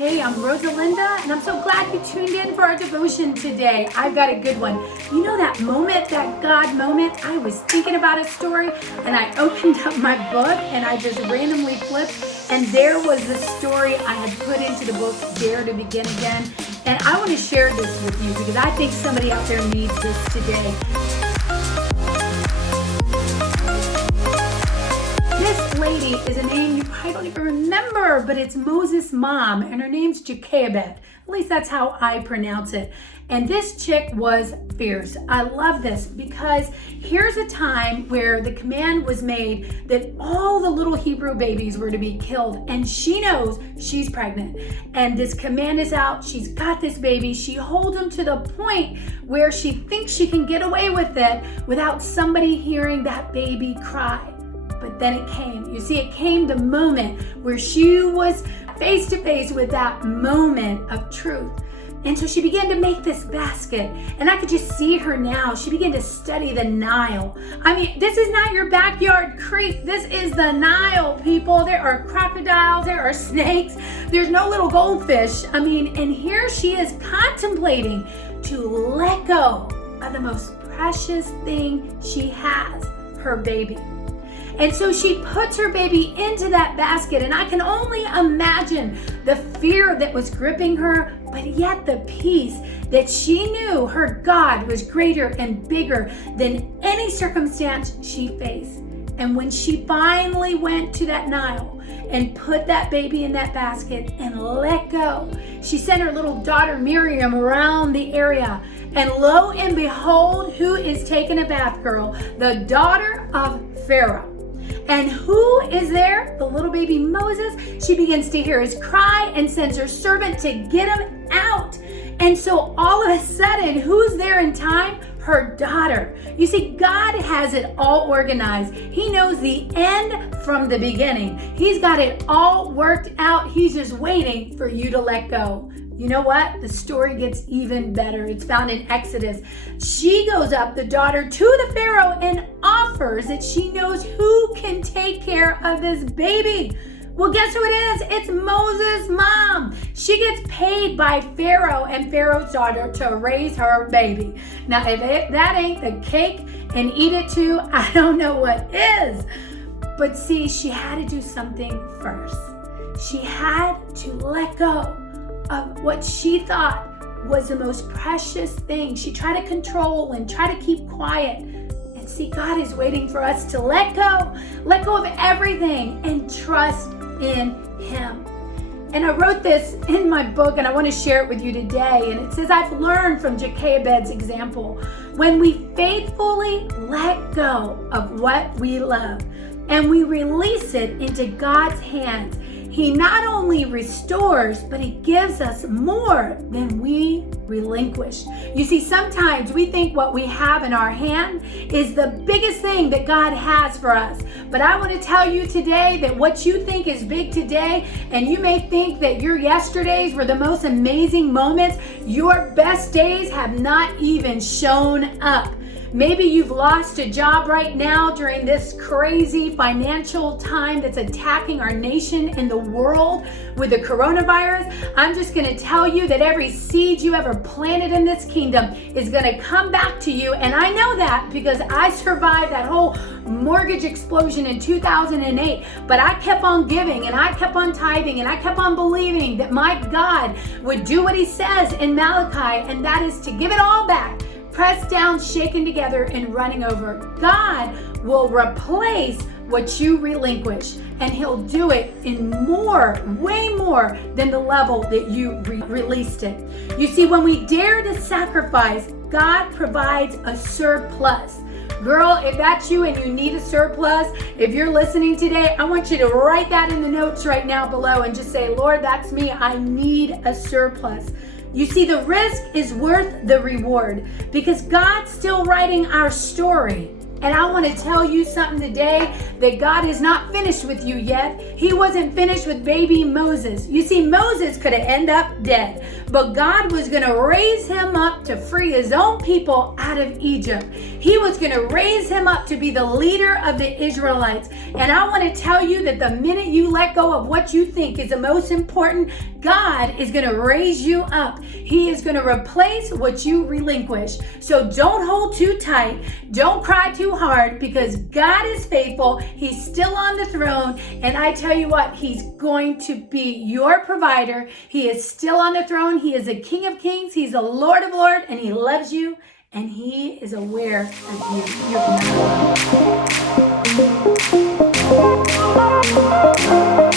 Hey, I'm Rosalinda, and I'm so glad you tuned in for our devotion today. I've got a good one. You know that moment, that God moment? I was thinking about a story, and I opened up my book, and I just randomly flipped, and there was the story I had put into the book, Dare to Begin Again. And I want to share this with you because I think somebody out there needs this today. This lady is a name you probably don't even remember, but it's Moses' mom, and her name's Jochebed. At least that's how I pronounce it. And this chick was fierce. I love this because here's a time where the command was made that all the little Hebrew babies were to be killed, and she knows she's pregnant. And this command is out. She's got this baby. She holds him to the point where she thinks she can get away with it without somebody hearing that baby cry. But then it came. You see, it came the moment where she was face to face with that moment of truth. And so she began to make this basket. And I could just see her now. She began to study the Nile. I mean, this is not your backyard creek. This is the Nile, people. There are crocodiles. There are snakes. There's no little goldfish. I mean, and here she is contemplating to let go of the most precious thing she has, her baby. And so she puts her baby into that basket, and I can only imagine the fear that was gripping her, but yet the peace that she knew her God was greater and bigger than any circumstance she faced. And when she finally went to that Nile and put that baby in that basket and let go, she sent her little daughter Miriam around the area. And lo and behold, who is taking a bath, girl? The daughter of Pharaoh. And who is there? The little baby Moses. She begins to hear his cry and sends her servant to get him out. And so all of a sudden, who's there in time? Her daughter. You see, God has it all organized. He knows the end from the beginning. He's got it all worked out. He's just waiting for you to let go. You know what? The story gets even better. It's found in Exodus. She goes up, the daughter, to the Pharaoh and offers that she knows who can take care of this baby. Well, guess who it is? It's Moses' mom. She gets paid by Pharaoh and Pharaoh's daughter to raise her baby. Now, if that ain't the cake and eat it too, I don't know what is. But see, she had to do something first. She had to let go of what she thought was the most precious thing. She tried to control and try to keep quiet. And see, God is waiting for us to let go of everything and trust in Him. And I wrote this in my book, and I want to share it with you today. And it says, I've learned from Jochebed's example, when we faithfully let go of what we love and we release it into God's hands, He not only restores, but He gives us more than we relinquish. You see, sometimes we think what we have in our hand is the biggest thing that God has for us. But I want to tell you today that what you think is big today, and you may think that your yesterdays were the most amazing moments, your best days have not even shown up. Maybe you've lost a job right now during this crazy financial time that's attacking our nation and the world with the coronavirus. I'm just going to tell you that every seed you ever planted in this kingdom is going to come back to you. And I know that because I survived that whole mortgage explosion in 2008. But I kept on giving, and I kept on tithing, and I kept on believing that my God would do what He says in Malachi, and that is to give it all back. Pressed down, shaken together, and running over. God will replace what you relinquish, and He'll do it in more, way more than the level that you released it. You see, when we dare to sacrifice, God provides a surplus. Girl, if that's you and you need a surplus, if you're listening today, I want you to write that in the notes right now below and just say, Lord, that's me. I need a surplus. You see, the risk is worth the reward because God's still writing our story. And I want to tell you something today, that God is not finished with you yet. He wasn't finished with baby Moses. You see, Moses could have ended up dead, but God was going to raise him up to free his own people out of Egypt. He was going to raise him up to be the leader of the Israelites. And I want to tell you that the minute you let go of what you think is the most important, God is going to raise you up. He is going to replace what you relinquish. So don't hold too tight. Don't cry too hard, because God is faithful. He's still on the throne. And I tell you what, he's going to be your provider. He is still on the throne. He is the King of Kings. He's the Lord of Lords, and he loves you, and he is aware of you. You're not alone.